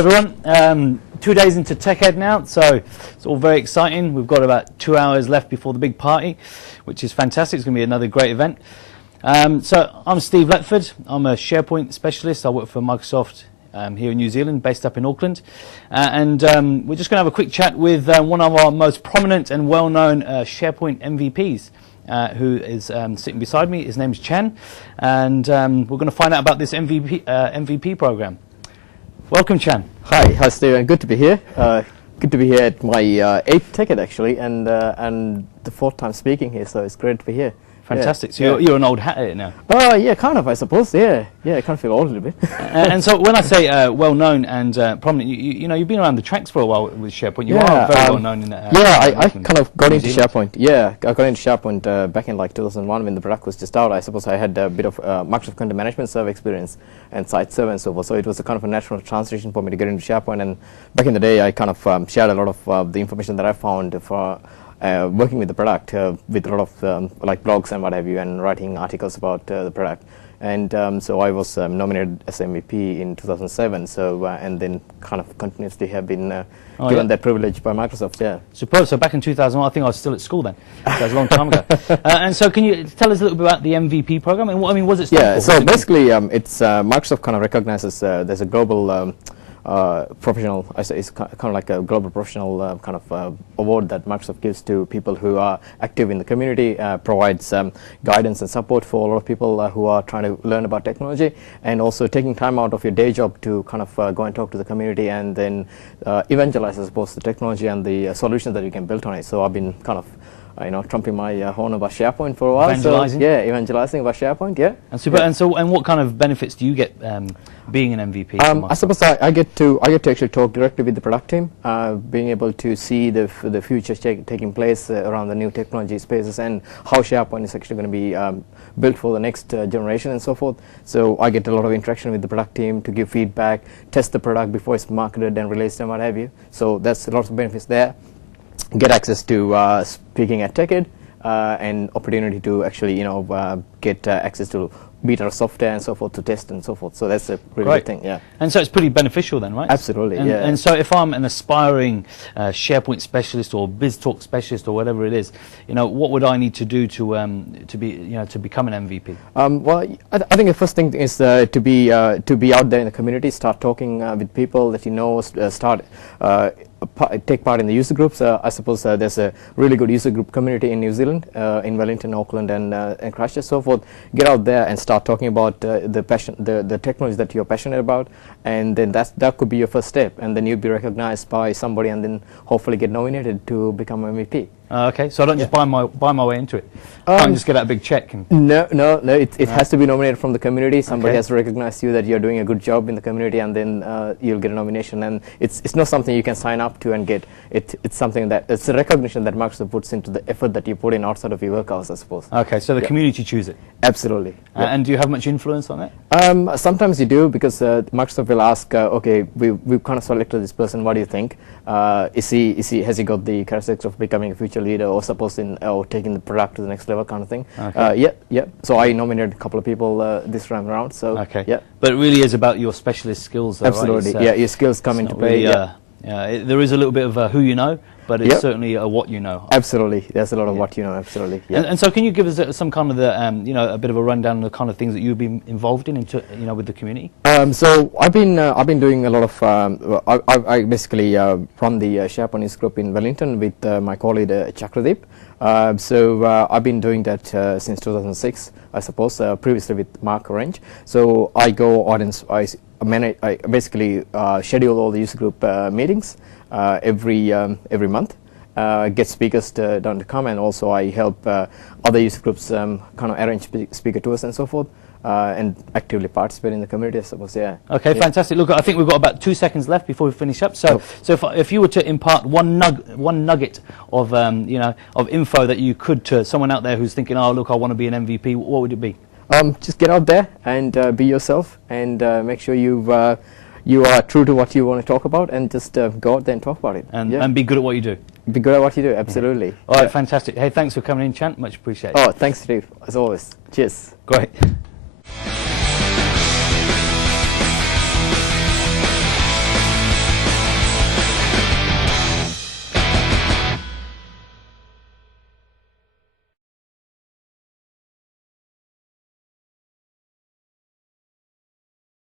everyone. 2 days into TechEd now, so it's all very exciting. We've got about 2 hours left before the big party, which is fantastic. It's going to be another great event. So I'm Steve Letford. I'm a Sharepoint specialist. I work for Microsoft here in New Zealand, based up in Auckland. And we're just going to have a quick chat with one of our most prominent and well-known Sharepoint MVPs. Who is sitting beside me. His name's Chan, and we're going to find out about this MVP program. Welcome, Chan. Hi, Steve. Good to be here. Good to be here at my 8th TechEd actually, and the 4th time speaking here. So it's great to be here. Fantastic. So you're an old hat at it now. Oh yeah, kind of. I suppose. Yeah. I kind of feel old a little bit. And so when I say well known and prominent, you know, you've been around the tracks for a while with SharePoint. You are very well known in that. I kind of got into SharePoint. Yeah, I got into SharePoint back in like 2001 when the product was just out. I suppose I had a bit of Microsoft Content Management Server experience and Site Server and so forth. So it was a kind of a natural transition for me to get into SharePoint. And back in the day, I kind of shared a lot of the information that I found for working with the product with a lot of like blogs and what have you, and writing articles about the product. And so I was nominated as MVP in 2007. So and then kind of continuously have been given that privilege by Microsoft. Yeah. Superb. So back in 2001, I think I was still at school then. That was a long time ago. And so can you tell us a little bit about the MVP program? And what, I mean, what does it stand for? So basically, it's Microsoft kind of recognizes there's a global professional, it's kind of like a global professional kind of award that Microsoft gives to people who are active in the community, provides guidance and support for a lot of people who are trying to learn about technology, and also taking time out of your day job to kind of go and talk to the community and then evangelize, I suppose, the technology and the solutions that you can build on it. So I've been kind of trumping my horn about SharePoint for a while. Evangelizing? So, yeah, evangelizing about SharePoint, yeah. And super. Yeah. And what kind of benefits do you get being an MVP? I suppose I get to actually talk directly with the product team, being able to see the future taking place around the new technology spaces and how SharePoint is actually going to be built for the next generation and so forth. So I get a lot of interaction with the product team to give feedback, test the product before it's marketed and released and what have you. So that's lots of benefits there. Get access to speaking at TechEd and opportunity to actually get access to beta software and so forth to test and so forth. So that's a really good thing, yeah. And so it's pretty beneficial then, right? Absolutely, yeah. And so if I'm an aspiring SharePoint specialist or BizTalk specialist or whatever it is, what would I need to do to become an MVP? Well, I think the first thing is to be out there in the community, start talking with people that you know, take part in the user groups. I suppose there's a really good user group community in New Zealand, in Wellington, Auckland, and Christchurch, so forth. Get out there and start talking about the technology that you're passionate about, and then that could be your first step, and then you'll be recognized by somebody, and then hopefully get nominated to become an MVP. Okay, so I don't just buy my way into it. Can't just get that big check. No. It has to be nominated from the community. Somebody has to recognize you that you're doing a good job in the community, and then you'll get a nomination. And it's not something you can sign up to and get. It's something that it's a recognition that Microsoft puts into the effort that you put in outside of your work hours, I suppose. Okay, so the community choose it. Absolutely. And do you have much influence on that? Sometimes you do, because Microsoft will ask, okay, we've kind of selected this person. What do you think? Has he got the characteristics of becoming a future leader, or or taking the product to the next level, kind of thing? Okay. Yeah. So I nominated a couple of people this time around. So okay. Yeah. But it really is about your specialist skills, though, absolutely. Right? Your skills come into play. There is a little bit of who you know, but it's certainly what you know. Absolutely, there's a lot of what you know. Absolutely. Yeah. And so, can you give us some kind of a bit of a rundown of the kind of things that you've been involved in, with the community? So I've been doing a lot of. I basically run the SharePoint News group in Wellington with my colleague Chakradeep. So I've been doing that since 2006, I suppose. Previously with Mark Orange. So I go on and I basically schedule all the user group meetings every month. Get speakers down to come, and also I help other user groups kind of arrange speaker tours and so forth, and actively participate in the community, I suppose. Yeah. Okay, fantastic. Look, I think we've got about 2 seconds left before we finish up. So, if you were to impart one nugget of of info that you could to someone out there who's thinking, oh look, I want to be an MVP, what would it be? Just get out there and be yourself, and make sure you are true to what you want to talk about, and just go out there and talk about it. And be good at what you do. Be good at what you do, absolutely. Yeah. All right, fantastic. Hey, thanks for coming in, Chan. Much appreciated. Oh, thanks, Steve, as always. Cheers. Great.